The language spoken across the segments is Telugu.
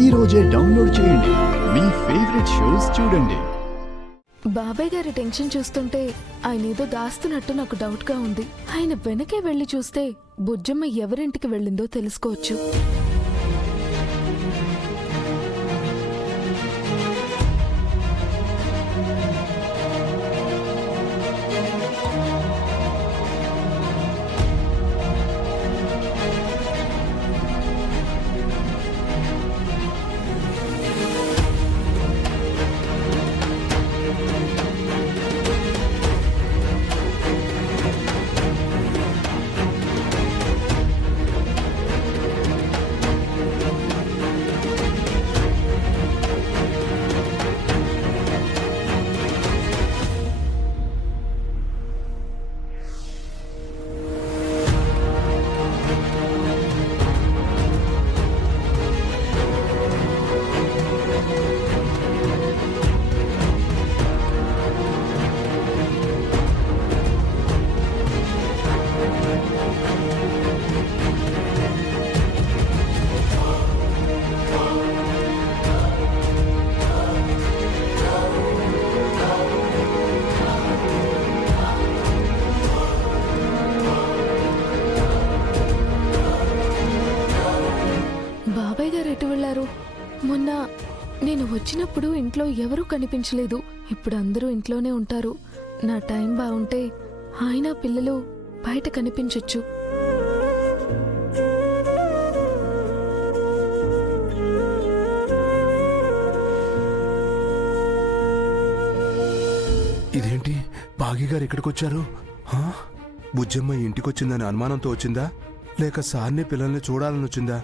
ఈ రోజే డౌన్లోడ్ చేయండి. మీ ఫేవరెట్ షోస్ చూడండి. బాబాయ్ గారి టెన్షన్ చూస్తుంటే ఆయన ఏదో దాస్తున్నట్టు నాకు డౌట్ గా ఉంది. ఆయన వెనకే వెళ్లి చూస్తే బుజ్జమ్మ ఎవరింటికి వెళ్ళిందో తెలుసుకోవచ్చు. మొన్న నేను వచ్చినప్పుడు ఇంట్లో ఎవరూ కనిపించలేదు. ఇప్పుడు అందరూ ఇంట్లోనే ఉంటారు. నా టైం బాగుంటే ఆయన పిల్లలు బయట కనిపించొచ్చు. ఇదేంటి బాగి గారు ఇక్కడికి వచ్చారు? బుజ్జమ్మ ఇంటికొచ్చిందని అనుమానంతో వచ్చిందా, లేక సార్ని పిల్లల్ని చూడాలని వచ్చిందా?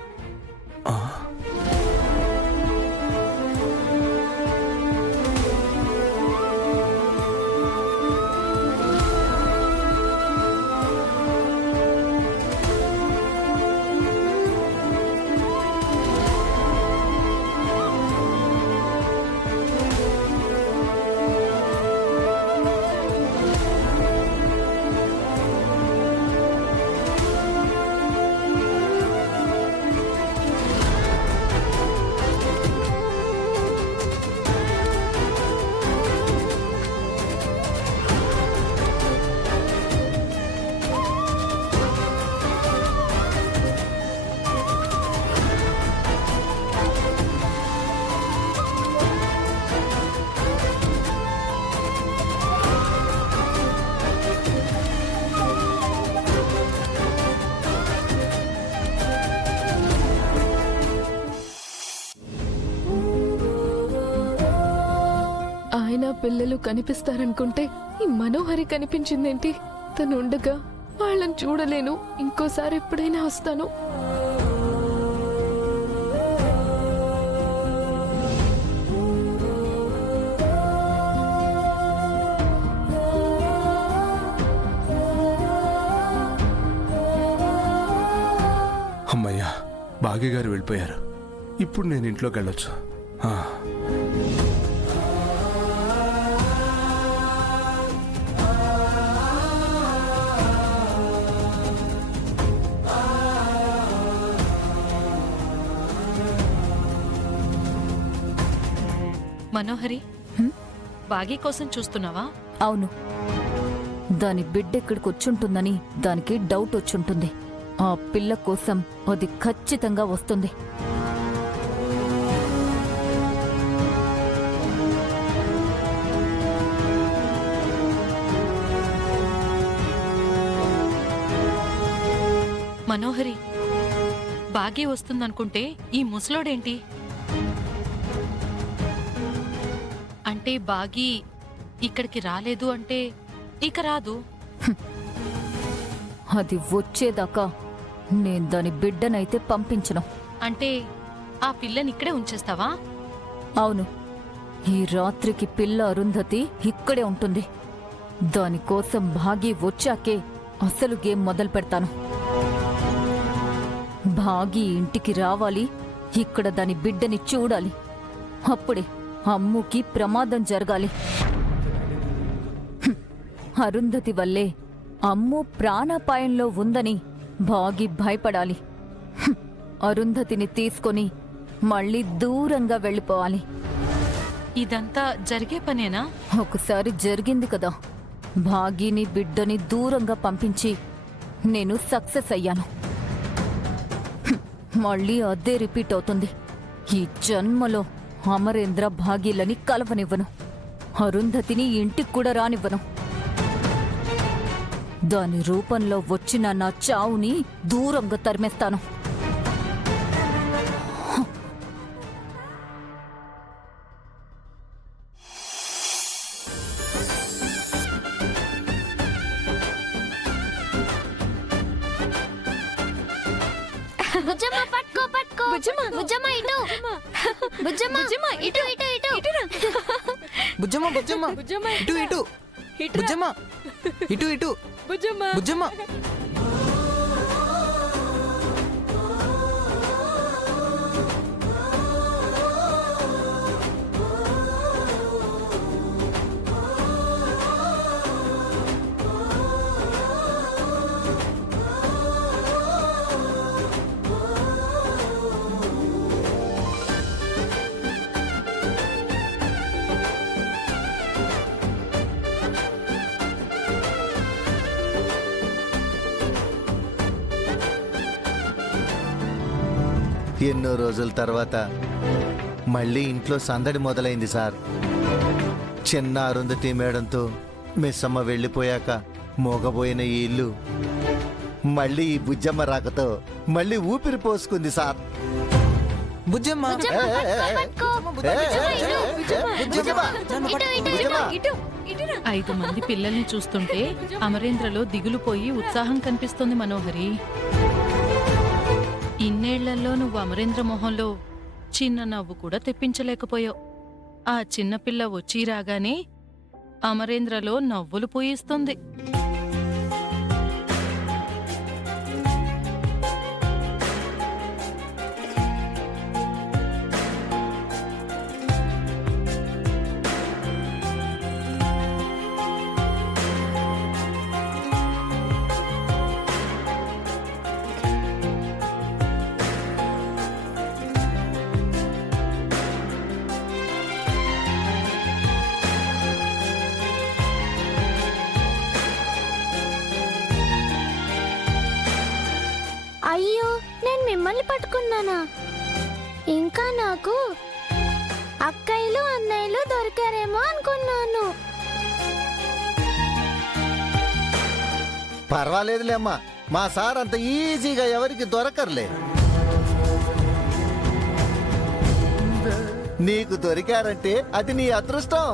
ఆయన పిల్లలు కనిపిస్తారనుకుంటే ఈ మనోహరి కనిపించిందేంటి? తను ఉండగా వాళ్ళని చూడలేను. ఇంకోసారి ఎప్పుడైనా వస్తాను. అమ్మయ్యా, బాగి గారు వెళ్ళిపోయారు. ఇప్పుడు నేను ఇంట్లోకి వెళ్ళొచ్చు. మనోహరి, బాగి కోసం చూస్తున్నావా? అవును, దాని బిడ్డ ఇక్కడికి వచ్చుంటుందని దానికి డౌట్ వచ్చుంటుంది. ఆ పిల్ల కోసం అది ఖచ్చితంగా వస్తుంది. మనోహరి, బాగి వస్తుందనుకుంటే ఈ ముసలోడేంటి? అంటే బాగి ఇక్కడికి రాలేదు అంటే ఇక రాదు. అది వచ్చేదాకా నేను దాని బిడ్డనైతే పంపించను. అంటే ఆ పిల్లని ఇక్కడే ఉంచేస్తావా? అవును, ఈ రాత్రికి పిల్ల అరుంధతి ఇక్కడే ఉంటుంది. దానికోసం భాగి వచ్చాకే అసలు గేమ్ మొదలు పెడతాను. భాగి ఇంటికి రావాలి, ఇక్కడ దాని బిడ్డని చూడాలి. అప్పుడే అమ్ముకి ప్రమాదం జరగాలి. అరుంధతి వల్లే అమ్ము ప్రాణాపాయంలో ఉందని భాగి భయపడాలి. అరుంధతిని తీసుకొని మళ్ళీ దూరంగా వెళ్ళిపోవాలి. ఇదంతా జరిగే పనేనా? ఒకసారి జరిగింది కదా, భాగీని బిడ్డని దూరంగా పంపించి నేను సక్సెస్ అయ్యాను. హ్మ్, మళ్ళీ అదే రిపీట్ అవుతుంది. ఈ జన్మలో అమరేంద్ర భాగీలని కలవనివ్వను. అరుంధతిని ఇంటికి కూడా రానివ్వను. దాని రూపంలో వచ్చిన నా చావుని దూరంగా తరిమేస్తాను. బుజ్జమ్మ పట్టుకో పట్టుకో బుజ్జమ్మ ఇటు బుజ్జమ్మ ఇటు ఇటు ఇటు బుజ్జమ్మ ఇటు ఇటు బుజ్జమ్మ ఇటు బుజ్జమ్మ ఎన్నో రోజుల తర్వాత మళ్ళీ ఇంట్లో సందడి మొదలైంది సార్. చిన్న అరుంధతి మేడంతో మిస్సమ్మ వెళ్ళిపోయాక మోగబోయిన ఈ ఇల్లు మళ్ళీ ఈ బుజ్జమ్మ రాకతో మళ్ళీ ఊపిరి పోసుకుంది సార్. బుజ్జమ్మ ఏ, ఏ, ఏ, ఏ. బుజ్జమ్మ, బుజ్జమ్మ. 5 మంది పిల్లల్ని చూస్తుంటే అమరేంద్రలో దిగులుపోయి ఉత్సాహం కనిపిస్తుంది మనోహరి. ఇన్నేళ్లలో నువ్వు అమరేంద్ర మొహంలో చిన్న నవ్వు కూడా తెప్పించలేకపోయావు. ఆ చిన్నపిల్ల వచ్చి రాగానే అమరేంద్రలో నవ్వులు పూయిస్తుంది. అయ్యో నేను మిమ్మల్ని పట్టుకున్నానా? ఇంకా నాకు అక్కయ్యలు అన్నయ్యలు దొరికారేమో అనుకున్నాను. పర్వాలేదులేమ్మా, మా సార్ అంత ఈజీగా ఎవరికి దొరకర్లే. నీకు దొరికారంటే అది నీ అదృష్టం.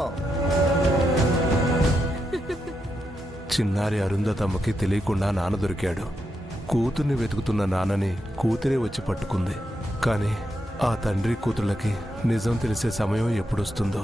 చిన్నారి అరుంధతమ్మకి తెలియకుండా నాన్న దొరికాడు. కూతుర్ని వెతుకుతున్న నాన్నని కూతురే వచ్చి పట్టుకుంది. కానీ ఆ తండ్రి కూతుళ్ళకి నిజం తెలిసే సమయం ఎప్పుడొస్తుందో.